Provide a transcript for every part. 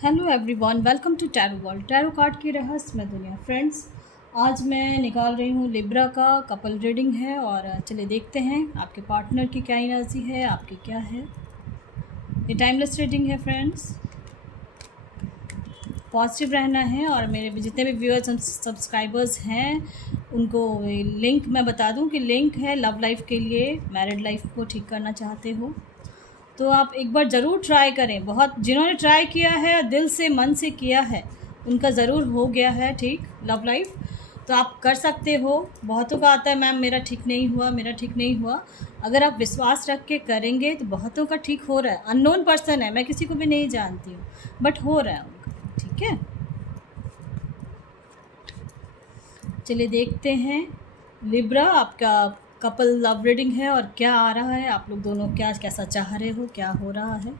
Hello everyone, welcome to tarot world. Tarot card की रहस्यमय दुनिया। फ्रेंड्स, आज मैं निकाल रही हूँ लिब्रा का कपल रीडिंग है और चलिए देखते हैं आपके पार्टनर की क्या एनर्जी है, आपकी क्या है। ये टाइमलेस रीडिंग है फ्रेंड्स, पॉजिटिव रहना है। और मेरे जितने भी व्यूअर्स सब्सक्राइबर्स हैं उनको लिंक मैं बता दूं कि लिंक है लव लाइफ के लिए, मैरिड लाइफ को ठीक करना चाहते हो तो आप एक बार ज़रूर ट्राई करें। बहुत जिन्होंने ट्राई किया है, दिल से मन से किया है, उनका ज़रूर हो गया है ठीक लव लाइफ। तो आप कर सकते हो। बहुतों का आता है मैम मेरा ठीक नहीं हुआ, मेरा ठीक नहीं हुआ। अगर आप विश्वास रख के करेंगे तो बहुतों का ठीक हो रहा है। अननोन पर्सन है, मैं किसी को भी नहीं जानती हूँ, बट हो रहा है उनका। ठीक है, चलिए देखते हैं लिब्रा आपका कपल लव रीडिंग है और क्या आ रहा है। आप लोग दोनों क्या कैसा चाह रहे हो, क्या हो रहा है।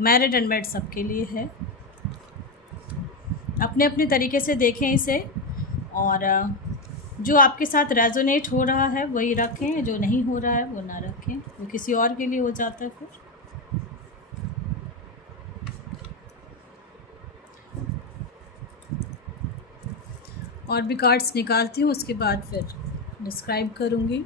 मैरिड अनमैरिड सबके लिए है, अपने अपने तरीके से देखें इसे। और जो आपके साथ रेजोनेट हो रहा है वही रखें, जो नहीं हो रहा है वो ना रखें, वो किसी और के लिए हो जाता है फिर। और भी कार्ड्स निकालती हूँ, उसके बाद फिर डिस्क्राइब करूँगी।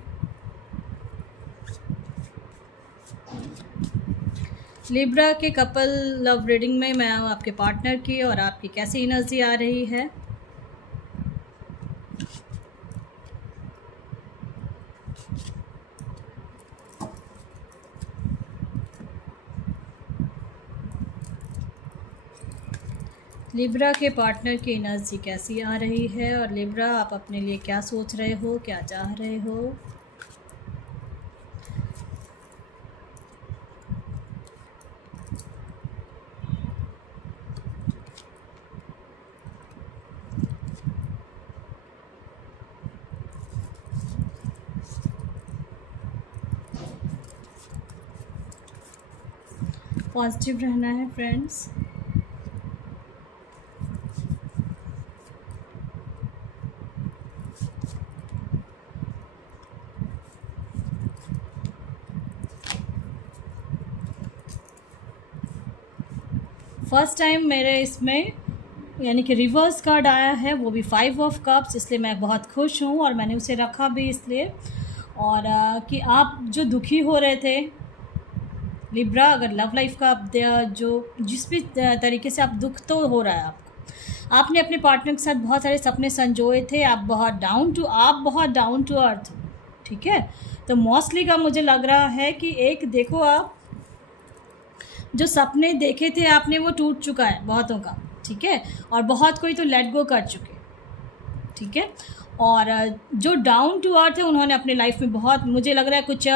लिब्रा के कपल लव रीडिंग में मैं आपके पार्टनर की और आपकी कैसी एनर्जी आ रही है। लिब्रा के पार्टनर की एनर्जी कैसी आ रही है और लिब्रा आप अपने लिए क्या सोच रहे हो, क्या चाह रहे हो। पॉजिटिव रहना है फ्रेंड्स। फर्स्ट टाइम मेरे इसमें यानी कि रिवर्स कार्ड आया है, वो भी 5 ऑफ कप्स, इसलिए मैं बहुत खुश हूँ और मैंने उसे रखा भी इसलिए। और कि आप जो दुखी हो रहे थे लिब्रा, अगर लव लाइफ का आप जो जिस भी तरीके से आप दुख तो हो रहा है आपको, आपने अपने पार्टनर के साथ बहुत सारे सपने संजोए थे। आप बहुत डाउन टू अर्थ। ठीक है, तो मोस्टली का मुझे लग रहा है कि एक देखो, आप जो सपने देखे थे आपने वो टूट चुका है बहुतों का। ठीक है, और बहुत कोई तो लेट गो कर चुके। ठीक है, और जो डाउन टू अर्थ है उन्होंने अपने लाइफ में बहुत, मुझे लग रहा है कुछ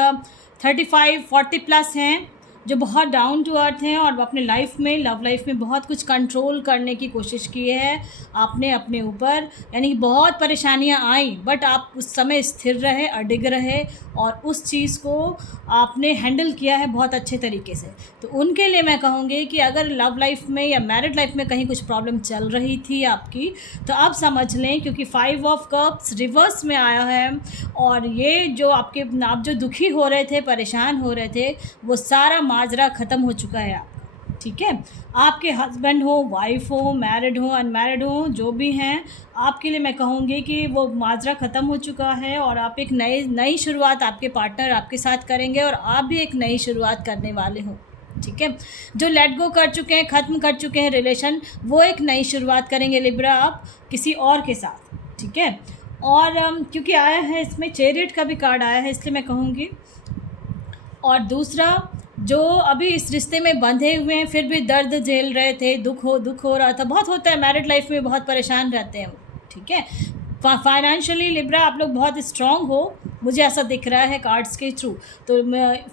35-40+ हैं जो बहुत डाउन टू अर्थ हैं और अपने लाइफ में, लव लाइफ में बहुत कुछ कंट्रोल करने की कोशिश की है आपने अपने ऊपर। यानी कि बहुत परेशानियां आई बट आप उस समय स्थिर रहे, अडिग रहे और उस चीज़ को आपने हैंडल किया है बहुत अच्छे तरीके से। तो उनके लिए मैं कहूँगी कि अगर लव लाइफ में या मैरिड लाइफ में कहीं कुछ प्रॉब्लम चल रही थी आपकी, तो आप समझ लें, क्योंकि 5 ऑफ कप्स रिवर्स में आया है। और ये जो आप जो दुखी हो रहे थे, परेशान हो रहे थे, वो सारा माजरा ख़त्म हो चुका है आपका। ठीक है, आपके हस्बैंड हो, वाइफ हो, मैरिड हो, अनमैरिड हो, जो भी हैं, आपके लिए मैं कहूँगी कि वो माजरा ख़त्म हो चुका है और आप एक नई शुरुआत आपके पार्टनर आपके साथ करेंगे और आप भी एक नई शुरुआत करने वाले हो। ठीक है, जो लेट गो कर चुके हैं, ख़त्म कर चुके हैं रिलेशन, वो एक नई शुरुआत करेंगे लिब्रा आप किसी और के साथ। ठीक है, और क्योंकि आया है इसमें चैरियट का भी कार्ड आया है, इसलिए मैं कहूँगी। और दूसरा, जो अभी इस रिश्ते में बंधे हुए हैं फिर भी दर्द झेल रहे थे, दुख हो रहा था, बहुत होता है मैरिड लाइफ में, बहुत परेशान रहते हैं। ठीक है, फाइनेंशियली लिब्रा आप लोग बहुत स्ट्रांग हो, मुझे ऐसा दिख रहा है कार्ड्स के थ्रू। तो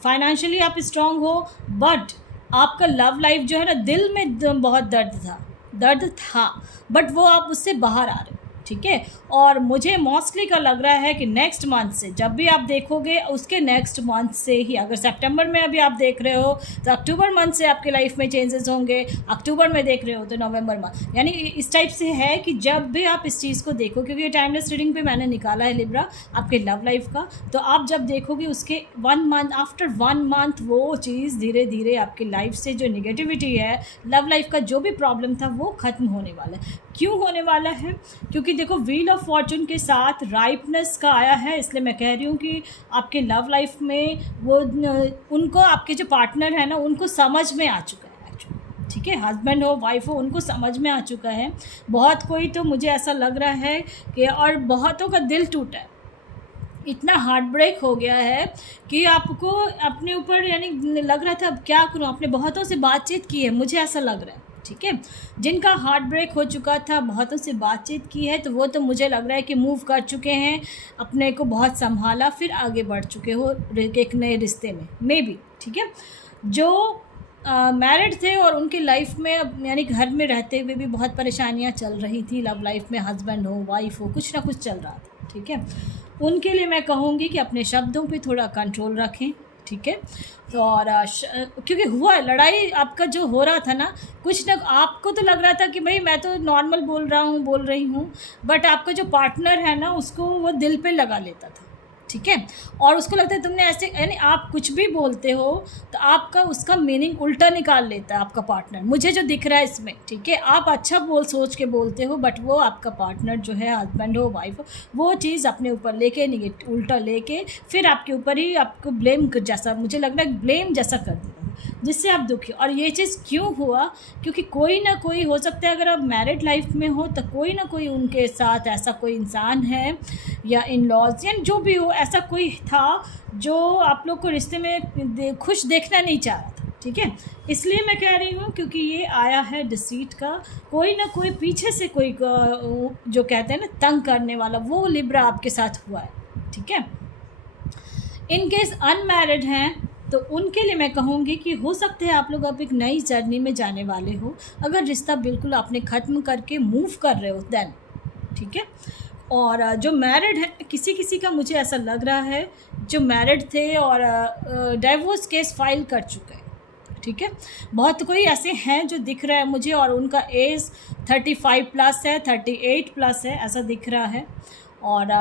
फाइनेंशियली आप स्ट्रांग हो, बट आपका लव लाइफ जो है ना, दिल में बहुत दर्द था, बट वो आप उससे बाहर आ रहे हो। ठीक है। और मुझे मोस्टली का लग रहा है कि नेक्स्ट मंथ से जब भी आप देखोगे उसके नेक्स्ट मंथ से ही, अगर सितंबर में अभी आप देख रहे हो तो अक्टूबर मंथ से आपके लाइफ में चेंजेस होंगे, अक्टूबर में देख रहे हो तो नवंबर मंथ, यानी इस टाइप से है कि जब भी आप इस चीज़ को देखो, क्योंकि ये टाइमलेस रीडिंग पे मैंने निकाला है लिब्रा आपके लव लाइफ का, तो आप जब देखोगे उसके 1 मंथ आफ्टर 1 मंथ वो चीज़ धीरे धीरे आपकी लाइफ से जो निगेटिविटी है, लव लाइफ का जो भी प्रॉब्लम था वो ख़त्म होने वाला है। क्यों होने वाला है? क्योंकि देखो व्हील ऑफ फॉर्चून के साथ राइपनेस का आया है, इसलिए मैं कह रही हूँ कि आपके लव लाइफ में वो उनको आपके जो पार्टनर है ना उनको समझ में आ चुका है एक्चुअली, ठीक है। हस्बैंड हो वाइफ हो उनको समझ में आ चुका है। बहुत कोई तो मुझे ऐसा लग रहा है कि, और बहुतों का दिल टूटा है, इतना हार्ट ब्रेक हो गया है कि आपको अपने ऊपर यानी लग रहा था अब क्या करूँ। आपने बहुतों से बातचीत की है, मुझे ऐसा लग रहा है, ठीक है। जिनका हार्ट ब्रेक हो चुका था, बहुतों से बातचीत की है, तो वो तो मुझे लग रहा है कि मूव कर चुके हैं, अपने को बहुत संभाला, फिर आगे बढ़ चुके हो एक नए रिश्ते में मे बी, ठीक है। जो मैरिड थे और उनकी लाइफ में यानी घर में रहते हुए भी बहुत परेशानियां चल रही थी, लव लाइफ में हस्बैंड हो वाइफ हो कुछ ना कुछ चल रहा था, ठीक है। उनके लिए मैं कहूँगी कि अपने शब्दों पे थोड़ा कंट्रोल रखें, ठीक है। तो और क्योंकि हुआ लड़ाई आपका जो हो रहा था ना, कुछ ना आपको तो लग रहा था कि भाई मैं तो नॉर्मल बोल रही हूँ, बट आपका जो पार्टनर है ना उसको वो दिल पे लगा लेता था, ठीक है। और उसको लगता है तुमने ऐसे, यानी आप कुछ भी बोलते हो तो आपका उसका मीनिंग उल्टा निकाल लेता है आपका पार्टनर, मुझे जो दिख रहा है इसमें, ठीक है। आप अच्छा सोच के बोलते हो, बट वो आपका पार्टनर जो है हस्बैंड हो वाइफ हो वो चीज़ अपने ऊपर लेके उल्टा लेके फिर आपके ऊपर ही आपको ब्लेम जैसा, मुझे लग रहा है ब्लेम जैसा कर देगा, जिससे आप दुखी। और ये चीज़ क्यों हुआ? क्योंकि कोई ना कोई हो सकता है, अगर आप मैरिड लाइफ में हो तो कोई ना कोई उनके साथ ऐसा कोई इंसान है या इन लॉज या जो भी हो, ऐसा कोई था जो आप लोग को रिश्ते में खुश देखना नहीं चाह रहा था, ठीक है। इसलिए मैं कह रही हूँ क्योंकि ये आया है डिसीट का, कोई ना कोई पीछे से कोई जो कहते हैं ना तंग करने वाला, वो लिब्रा आपके साथ हुआ है, ठीक है। इन केस अनमैरिड हैं तो उनके लिए मैं कहूँगी कि हो सकता है आप लोग अब एक नई जर्नी में जाने वाले हो, अगर रिश्ता बिल्कुल आपने ख़त्म करके मूव कर रहे हो देन, ठीक है। और जो मैरिड है, किसी किसी का मुझे ऐसा लग रहा है जो मैरिड थे और डाइवोर्स केस फाइल कर चुके हैं, ठीक है। बहुत कोई ऐसे हैं जो दिख रहा है मुझे, और उनका एज 35+ है, 38+ है, ऐसा दिख रहा है। और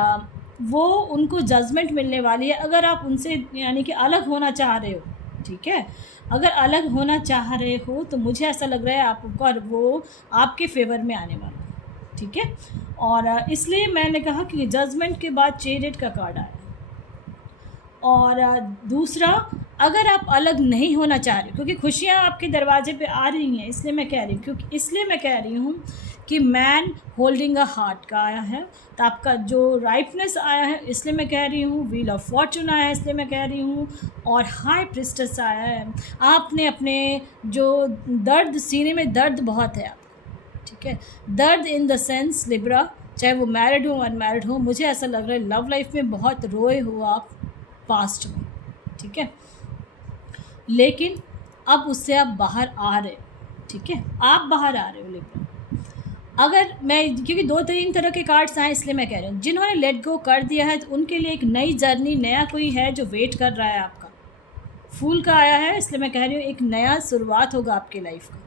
वो उनको जजमेंट मिलने वाली है अगर आप उनसे यानी कि अलग होना चाह रहे हो, ठीक है। अगर अलग होना चाह रहे हो तो मुझे ऐसा लग रहा है आपको वो आपके फेवर में आने वाला है, ठीक है। और इसलिए मैंने कहा कि जजमेंट के बाद चेरियट का कार्ड आया। और दूसरा, अगर आप अलग नहीं होना चाह रहे, क्योंकि खुशियाँ आपके दरवाजे पे आ रही हैं, इसलिए मैं कह रही हूँ कि मैन होल्डिंग अ हार्ट का आया है, तो आपका जो राइपनेस आया है इसलिए मैं कह रही हूँ, व्हील ऑफ फॉर्चून आया है इसलिए मैं कह रही हूँ, और हाई प्रिस्टेस आया है। आपने अपने जो दर्द, सीने में दर्द बहुत है आपको, ठीक है। दर्द इन द सेंस लिब्रा, चाहे वो मैरिड हो अनमैरिड हो, मुझे ऐसा लग रहा है लव लाइफ में बहुत रोए हो आप पास्ट में, ठीक है। लेकिन अब उससे आप बाहर आ रहे हो, ठीक है, आप बाहर आ रहे हो। लेकिन अगर मैं, क्योंकि 2-3 तरह के कार्ड्स आए इसलिए मैं कह रही हूँ, जिन्होंने लेट गो कर दिया है तो उनके लिए एक नई जर्नी, नया कोई है जो वेट कर रहा है आपका। फूल का आया है इसलिए मैं कह रही हूँ एक नया शुरुआत होगा आपकी लाइफ का,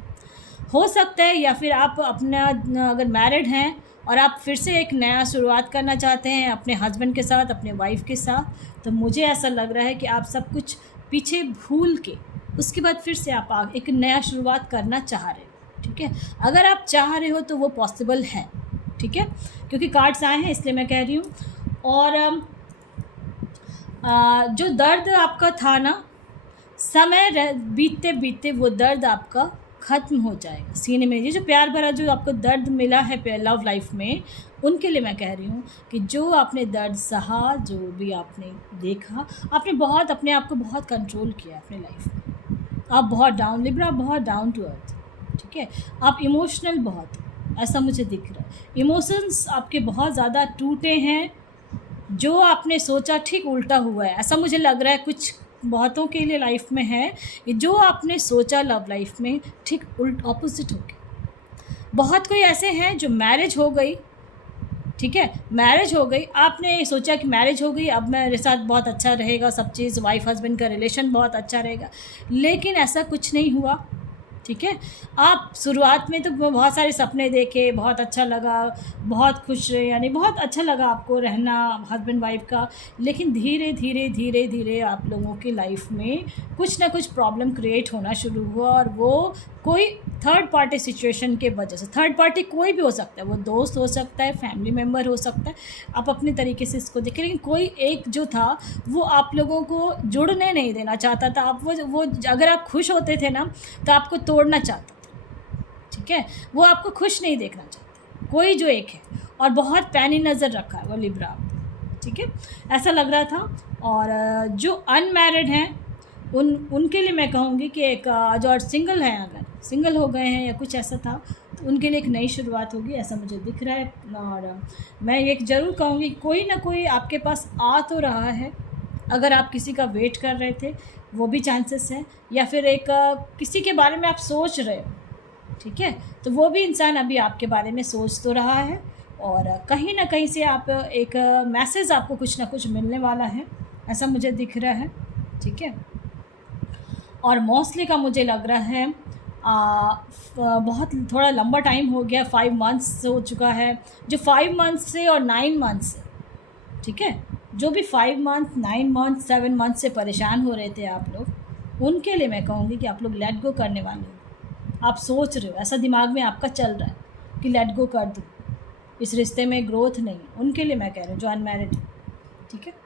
हो सकता है। या फिर आप अपना, अगर मैरिड हैं और आप फिर से एक नया शुरुआत करना चाहते हैं अपने हस्बैंड के साथ, अपने वाइफ के साथ, तो मुझे ऐसा लग रहा है कि आप सब कुछ पीछे भूल के उसके बाद फिर से आप एक नया शुरुआत करना चाह रहे हो, ठीक है। अगर आप चाह रहे हो तो वो पॉसिबल है, ठीक है, क्योंकि कार्ड्स आए हैं इसलिए मैं कह रही हूँ। और जो दर्द आपका था ना, समय बीतते बीतते वो दर्द आपका ख़त्म हो जाएगा सीने में। ये जो प्यार भरा जो आपको दर्द मिला है लव लाइफ में, उनके लिए मैं कह रही हूँ कि जो आपने दर्द सहा, जो भी आपने देखा, आपने बहुत अपने आप को बहुत कंट्रोल किया अपने लाइफ में। आप बहुत डाउन, लिब्रा बहुत डाउन टू अर्थ, ठीक है। आप इमोशनल बहुत, ऐसा मुझे दिख रहा है। इमोशंस आपके बहुत ज़्यादा टूटे हैं, जो आपने सोचा ठीक उल्टा हुआ है, ऐसा मुझे लग रहा है। कुछ बहुतों के लिए लाइफ में है कि जो आपने सोचा लव लाइफ में ठीक ऑपोजिट हो गया। बहुत कोई ऐसे हैं जो मैरिज हो गई, ठीक है, मैरिज हो गई, आपने सोचा कि मैरिज हो गई, अब मेरे साथ बहुत अच्छा रहेगा, सब चीज़ वाइफ हस्बैंड का रिलेशन बहुत अच्छा रहेगा, लेकिन ऐसा कुछ नहीं हुआ। ठीक है, आप शुरुआत में तो बहुत सारे सपने देखे, बहुत अच्छा लगा, बहुत खुश रहे, यानी बहुत अच्छा लगा आपको रहना हस्बैंड वाइफ का, लेकिन धीरे धीरे धीरे धीरे आप लोगों की लाइफ में कुछ ना कुछ प्रॉब्लम क्रिएट होना शुरू हुआ, और वो कोई थर्ड पार्टी सिचुएशन के वजह से। थर्ड पार्टी कोई भी हो सकता है, वो दोस्त हो सकता है, फैमिली मेम्बर हो सकता है, आप अपने तरीके से इसको देखें, लेकिन कोई एक जो था वो आप लोगों को जुड़ने नहीं देना चाहता था। आप वो अगर आप खुश होते थे ना तो आपको तोड़ना चाहता था। ठीक है, वो आपको खुश नहीं देखना चाहता, कोई जो एक है, और बहुत पैनी नज़र रखा है वो लिब्रा। ठीक है, ऐसा लग रहा था। और जो अनमैरिड हैं उनके लिए मैं कहूँगी कि एक जो सिंगल हैं, अगर सिंगल हो गए हैं या कुछ ऐसा था, तो उनके लिए एक नई शुरुआत होगी, ऐसा मुझे दिख रहा है। और मैं एक ज़रूर कहूँगी, कोई ना कोई आपके पास आ तो रहा है। अगर आप किसी का वेट कर रहे थे वो भी चांसेस है, या फिर एक किसी के बारे में आप सोच रहे हो, ठीक है, तो वो भी इंसान अभी आपके बारे में सोच तो रहा है, और कहीं ना कहीं से आप एक मैसेज आपको कुछ ना कुछ मिलने वाला है, ऐसा मुझे दिख रहा है। ठीक है, और मोस्टली का मुझे लग रहा है बहुत थोड़ा लंबा टाइम हो गया, 5 मंथ्स हो चुका है, जो 5 मंथ्स से और 9 मंथ्स से, ठीक है, जो भी 5 मंथ 9 मंथ 7 मंथ से परेशान हो रहे थे आप लोग, उनके लिए मैं कहूँगी कि आप लोग लेट गो करने वाले हो। आप सोच रहे हो, ऐसा दिमाग में आपका चल रहा है कि लेट गो कर दो, इस रिश्ते में ग्रोथ नहीं है, उनके लिए मैं कह रही हूँ जो अनमैरिड है। ठीक है,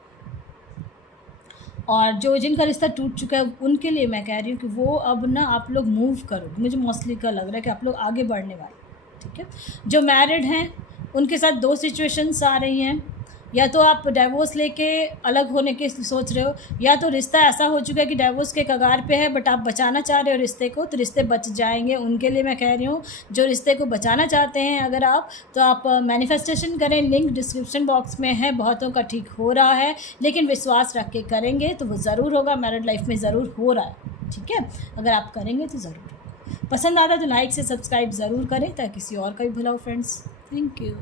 और जो जिनका रिश्ता टूट चुका है उनके लिए मैं कह रही हूँ कि वो अब ना आप लोग मूव करो, मुझे मोस्टली का लग रहा है कि आप लोग आगे बढ़ने वाले। ठीक है, जो मैरिड हैं उनके साथ 2 सिचुएशंस आ रही हैं, या तो आप डाइवोर्स लेके अलग होने की सोच रहे हो, या तो रिश्ता ऐसा हो चुका है कि डाइवोर्स के कगार पे है बट आप बचाना चाह रहे हो रिश्ते को, तो रिश्ते बच जाएंगे। उनके लिए मैं कह रही हूँ जो रिश्ते को बचाना चाहते हैं अगर आप, तो आप मैनिफेस्टेशन करें, लिंक डिस्क्रिप्शन बॉक्स में है, बहुतों का ठीक हो रहा है, लेकिन विश्वास रख के करेंगे तो वो ज़रूर होगा, मैरिड लाइफ में ज़रूर हो रहा है। ठीक है, अगर आप करेंगे तो ज़रूर होगा। पसंद आता तो लाइक से सब्सक्राइब ज़रूर करें ताकि किसी और का भी भला हो फ्रेंड्स। Thank you.